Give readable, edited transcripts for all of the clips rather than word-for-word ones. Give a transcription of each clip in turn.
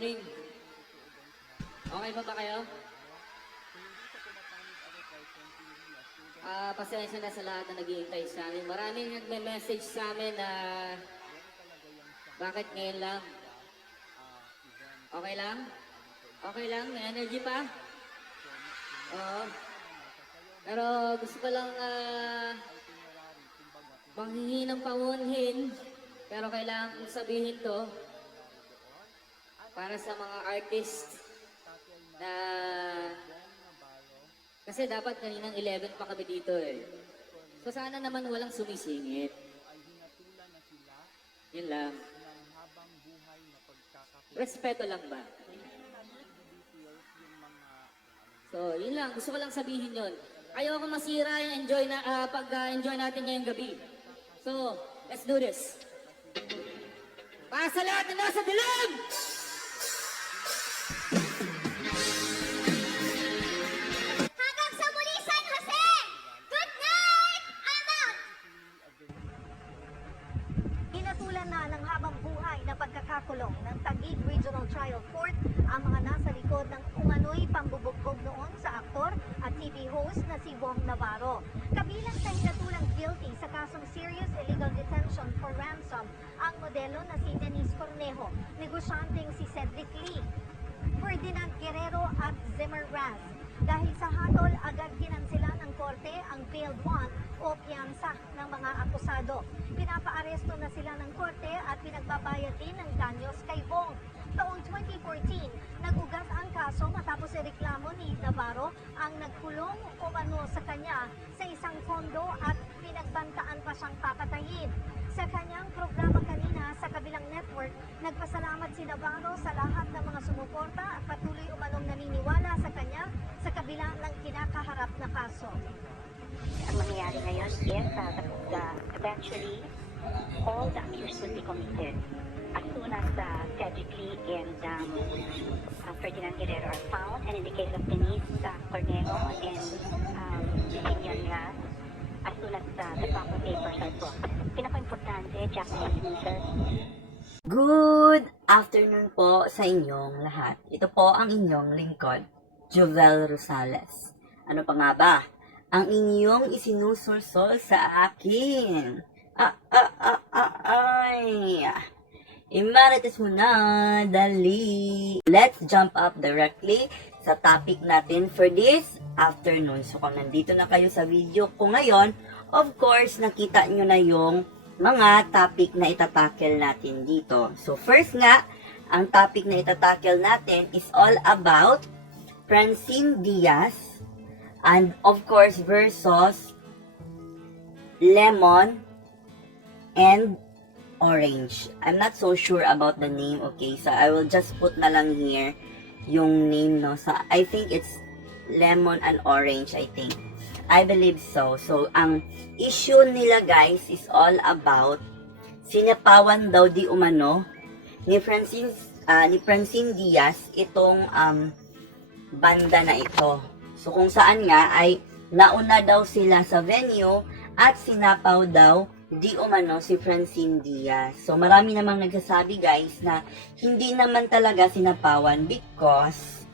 morning. Okay pa ba kayo? Pasensya na sa lahat na naghihintay sa amin. Maraming nagme-message sa amin na bakit ngayon lang? Okay lang? Okay lang? May energy pa? Oo. Pero gusto ko lang manghingi ng pangunhin. Pero kailangan kong sabihin to para sa mga artist na kasi dapat kaninang 11 pa kami dito eh. So sana naman walang sumisingit. Yun lang. Respeto lang ba? So yun lang. Gusto ko lang sabihin yun. Ayoko masira yung pag-enjoy natin ngayong gabi. So, let's do this. Para sa lahat na nasa dilim! Hanggang sa muli, San Jose! Good night! I'm out! Hinatulan na ng habang buhay na pagkakakulong ng Taguig Regional Trial Court ang mga nasa likod ng umano'y pambubugbog noon sa aktor at TV host na si Bong Navarro. Kabilang sa hinatulang guilty sa kasong serious illegal detention for ransom ang modelo na si Denise Cornejo, negosyanteng si Cedric Lee, Ferdinand Guerrero at Zimmer Raz. Dahil sa hatol, agad kinansela ng korte ang bailed one o piyansa ng mga akusado. Pinapaaresto na sila ng korte at pinagbabayad din ng danyos kay Bong. Taong 2014, nag-ugat ang kaso matapos ireklamo ni Navarro ang nagkulong umano sa kanya sa isang kondo at pinagbantaan pa siyang papatayin. Sa kanyang programa kanina sa kabilang network, nagpasalamat si Navarro sa lahat ng mga sumuporta at patuloy umanong naniniwala sa kanya sa kabila ng kinakaharap na kaso. Ang mangyayari ngayon is eventually all the accused will be committed. As soon as Cedric Lee and Ferdinand Guerrero are found, and in the case of Denise Cornejo and Dinian Raz, as soon as the proper papers are brought. Pinaka-importante, Jacqueline, sir. Good afternoon po sa inyong lahat. Ito po ang inyong lingkod, Jovel Rosales. Ano pa nga ba? Ang inyong isinusulsol sa akin. Imarites mo na, dali. Let's jump up directly sa topic natin for this afternoon. So kung nandito na kayo sa video ko ngayon, of course, nakita nyo na yung mga topic na itatakel natin dito. So first nga, ang topic na itatakel natin is all about Francine Diaz and of course versus Lemon and Orange. I'm not so sure about the name, okay? So I will just put na lang here yung name, no? So I think it's Lemon and Orange, I think. I believe so. So ang issue nila guys is all about sinapawan daw di umano ni Francine Diaz itong banda na ito. So kung saan nga ay nauna daw sila sa venue at sinapaw daw di umano si Francine Diaz. So marami namang nagsasabi guys na hindi naman talaga sinapawan because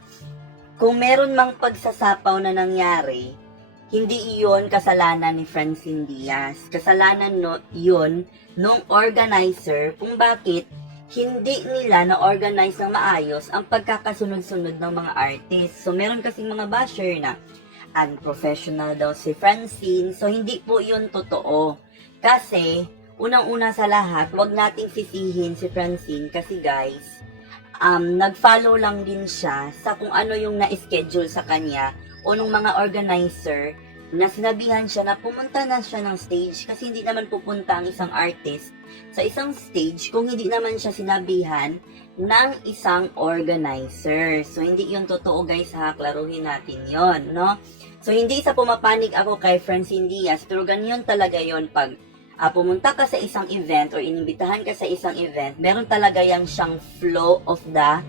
kung meron mang pagsasapaw na nangyari, hindi iyon kasalanan ni Francine Diaz. Kasalanan yun nung organizer kung bakit hindi nila na-organize ng maayos ang pagkakasunod-sunod ng mga artist. So meron kasing mga basher na unprofessional daw si Francine. So hindi po yun totoo. Kasi, unang-una sa lahat, wag nating sisihin si Francine kasi guys, nag-follow lang din siya sa kung ano yung na-schedule sa kanya o nung mga organizer na sinabihan siya na pumunta na siya ng stage kasi hindi naman pupunta ang isang artist sa isang stage kung hindi naman siya sinabihan ng isang organizer. So, hindi yun totoo guys ha, klaruhin natin yon, no? So, hindi sa pumapanig ako kay Francine Diaz, pero ganyan talaga yon pag pumunta ka sa isang event or inimbitahan ka sa isang event, meron talaga yang siyang flow of the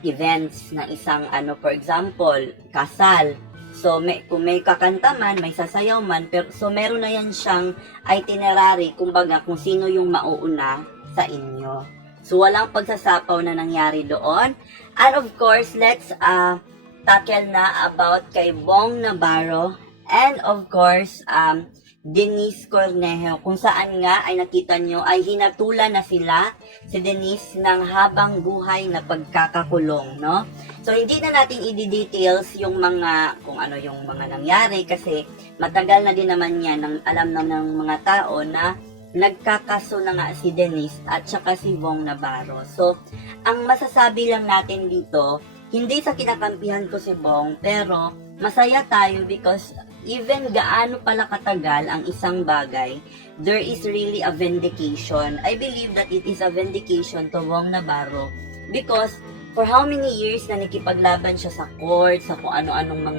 events na isang for example, kasal. So kung may kakanta man, may sasayaw man, pero so meron na yan siyang itinerary, kumbaga kung sino yung mauuna sa inyo. So, walang pagsasapaw na nangyari doon. And of course, let's tackle na about kay Bong Navarro. And of course, Denise Cornejo, kung saan nga ay nakita nyo ay hinatulan na sila si Denise ng habang buhay na pagkakakulong, no? So, hindi na natin i-details yung mga, kung ano yung mga nangyari kasi matagal na din naman yan ng alam na ng mga tao na nagkakaso na nga si Denise at saka si Bong Navarro. So, ang masasabi lang natin dito, hindi sa kinakampihan ko si Bong, pero masaya tayo because even gaano pala katagal ang isang bagay, there is really a vindication. I believe that it is a vindication to Bong Navarro because for how many years na nakipaglaban siya sa court, sa kung ano-anong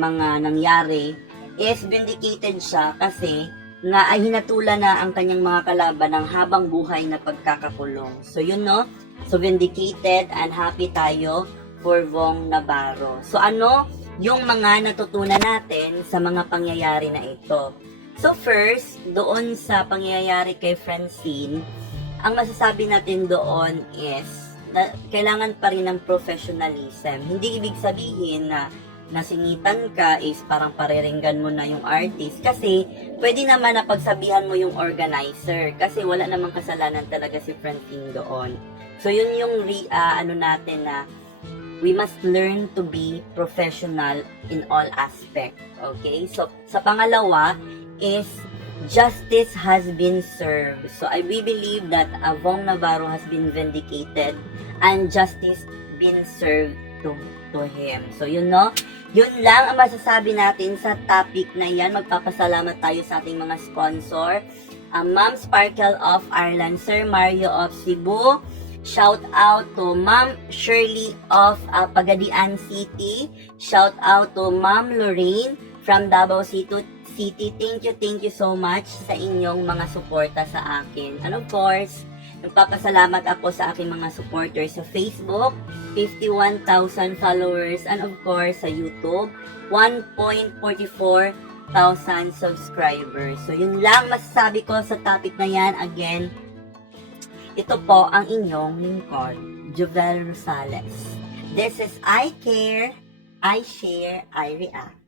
mga nangyari, is vindicated siya kasi nga ay hinatulan na ang kanyang mga kalaban ng habang buhay na pagkakakulong. So yun no, so vindicated and happy tayo for Bong Navarro. So ano yung mga natutunan natin sa mga pangyayari na ito? So first, doon sa pangyayari kay Francine, ang masasabi natin doon is na kailangan pa rin ng professionalism. Hindi ibig sabihin na nasingitan ka is parang pareringgan mo na yung artist kasi pwede naman na pagsabihan mo yung organizer kasi wala namang kasalanan talaga si Francine doon. So yun yung ano natin na we must learn to be professional in all aspect. Okay? So, sa pangalawa is justice has been served. So, we believe that Bong Navarro has been vindicated and justice been served to him. So, yun no? Yun lang ang masasabi natin sa topic na yan. Magpapasalamat tayo sa ating mga sponsor. Ma'am Sparkle of Ireland, Sir Mario of Cebu, shout out to Ma'am Shirley of Pagadian City. Shout out to Ma'am Lorraine from Davao City. Thank you so much sa inyong mga suporta sa akin. And of course, nagpapasalamat ako sa aking mga supporters sa Facebook, 51,000 followers, and of course sa YouTube, 1.44,000 subscribers. So yun lang masasabi ko sa topic na yan. Again, ito po ang inyong lingkod, Jovel Rosales. This is I Care, I Share, I React.